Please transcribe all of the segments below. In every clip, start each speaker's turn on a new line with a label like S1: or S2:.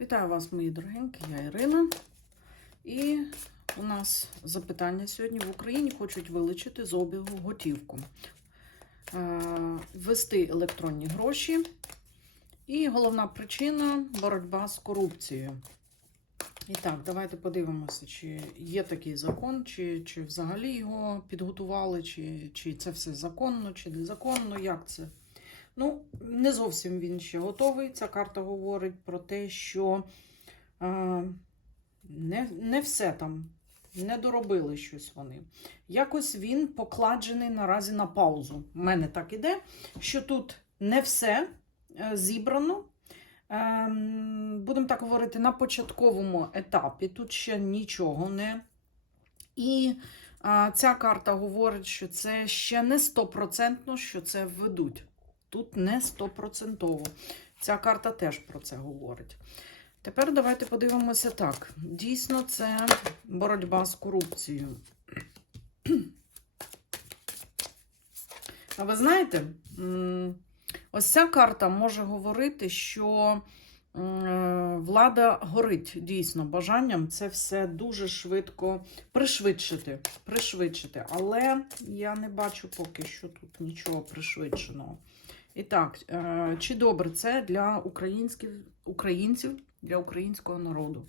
S1: Вітаю вас, мої дорогенькі, я Ірина. І у нас запитання сьогодні в Україні хочуть вилучити з обігу готівку, Е, ввести електронні гроші. І головна причина боротьба з корупцією. І так, давайте подивимося, чи є такий закон, чи, чи взагалі його підготували, чи, чи це все законно, чи незаконно, як це. Ну, не зовсім він ще готовий. Ця карта говорить про те, що е, не, не все там, не доробили щось вони. Якось він покладений наразі на паузу. У мене так іде, що тут не все е, зібрано. Ем, будемо так говорити, на початковому етапі тут ще нічого не. І а, ця карта говорить, що це ще не стопроцентно, що це введуть. Тут не стопроцентово. Ця карта теж про це говорить. Тепер давайте подивимося так. Дійсно, це боротьба з корупцією. А ви знаєте, ось ця карта може говорити, що влада горить дійсно бажанням це все дуже швидко пришвидшити. пришвидшити. Але я не бачу поки що тут нічого пришвидшеного. І так, е, чи добре це для українських, українців, для українського народу?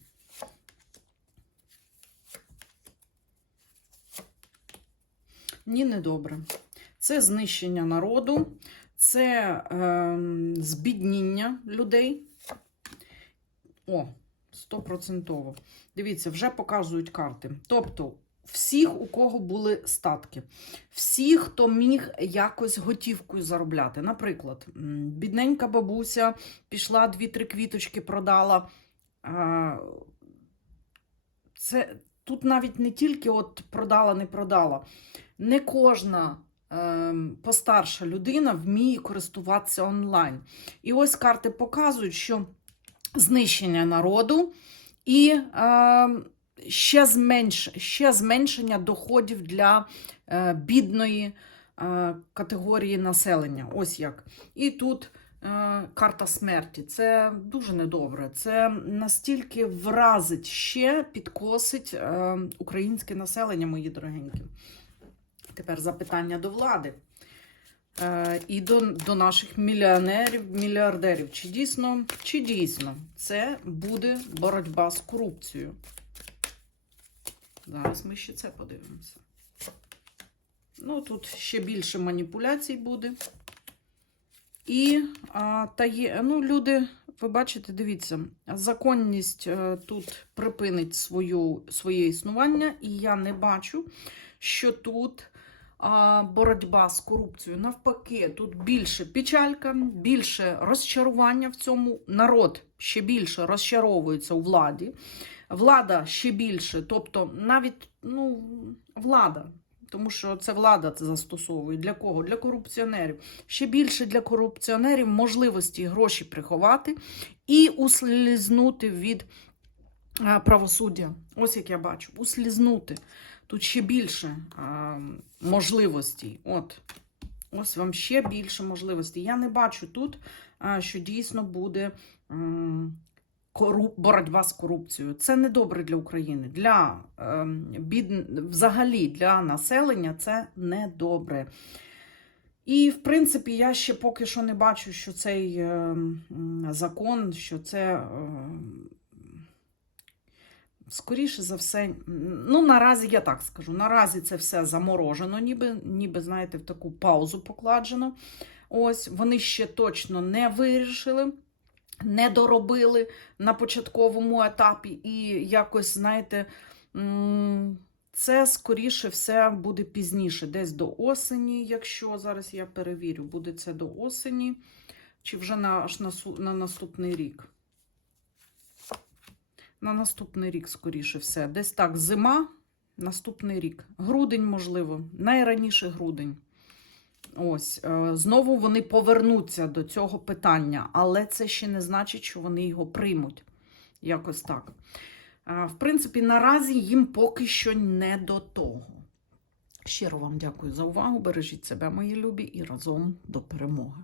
S1: Ні, не добре. Це знищення народу, це е, збідніння людей. О, стопроцентово. Дивіться, вже показують карти. Тобто, всіх, у кого були статки, всі, хто міг якось готівкою заробляти. Наприклад, бідненька бабуся пішла дві-три квіточки, продала. Це тут навіть не тільки от продала, не продала. Не кожна ем, постарша людина вміє користуватися онлайн. І ось карти показують, що знищення народу і ем, ще, зменш, ще зменшення доходів для е, бідної е, категорії населення. Ось як. І тут е, карта смерті. Це дуже недобре. Це настільки вразить ще підкосить е, українське населення, мої дорогенькі. Тепер запитання до влади. Е, і до, до наших мільйонерів, мільярдерів. Чи дійсно, чи дійсно це буде боротьба з корупцією? Зараз ми ще це подивимося. Ну, тут ще більше маніпуляцій буде. І а, та є, ну, люди, ви бачите, дивіться, законність е, тут припинить свою, своє існування, і я не бачу, що тут а, боротьба з корупцією. Навпаки, тут більше печалька, більше розчарування в цьому. Народ ще більше розчаровується у владі. Влада ще більше, тобто навіть ну, влада, тому що це влада це застосовує. Для кого? Для корупціонерів. Ще більше для корупціонерів можливості гроші приховати і услізнути від правосуддя. Ось як я бачу, услізнути. Тут ще більше а, можливостей. От. Ось вам ще більше можливостей. Я не бачу тут, а, що дійсно буде. м, кору- боротьба з корупцією. Це не добре для України. Для ем, бід... взагалі для населення це не добре. І, в принципі, я ще поки що не бачу, що цей ем, закон, що це. ем, Скоріше за все, ну наразі я так скажу, наразі це все заморожено, ніби, ніби знаєте, в таку паузу покладено. Ось вони ще точно не вирішили не доробили на початковому етапі, і якось, знаєте, це скоріше все буде пізніше, десь до осені, якщо зараз я перевірю, буде це до осені, чи вже на, аж на, на наступний рік. На наступний рік, скоріше все. Десь так, зима, наступний рік. Грудень, можливо, найраніше грудень. Ось, е, знову вони повернуться до цього питання, але це ще не значить, що вони його приймуть. Якось так. Е, В принципі, наразі їм поки що не до того. Щиро вам дякую за увагу. Бережіть себе, мої любі, і разом до перемоги.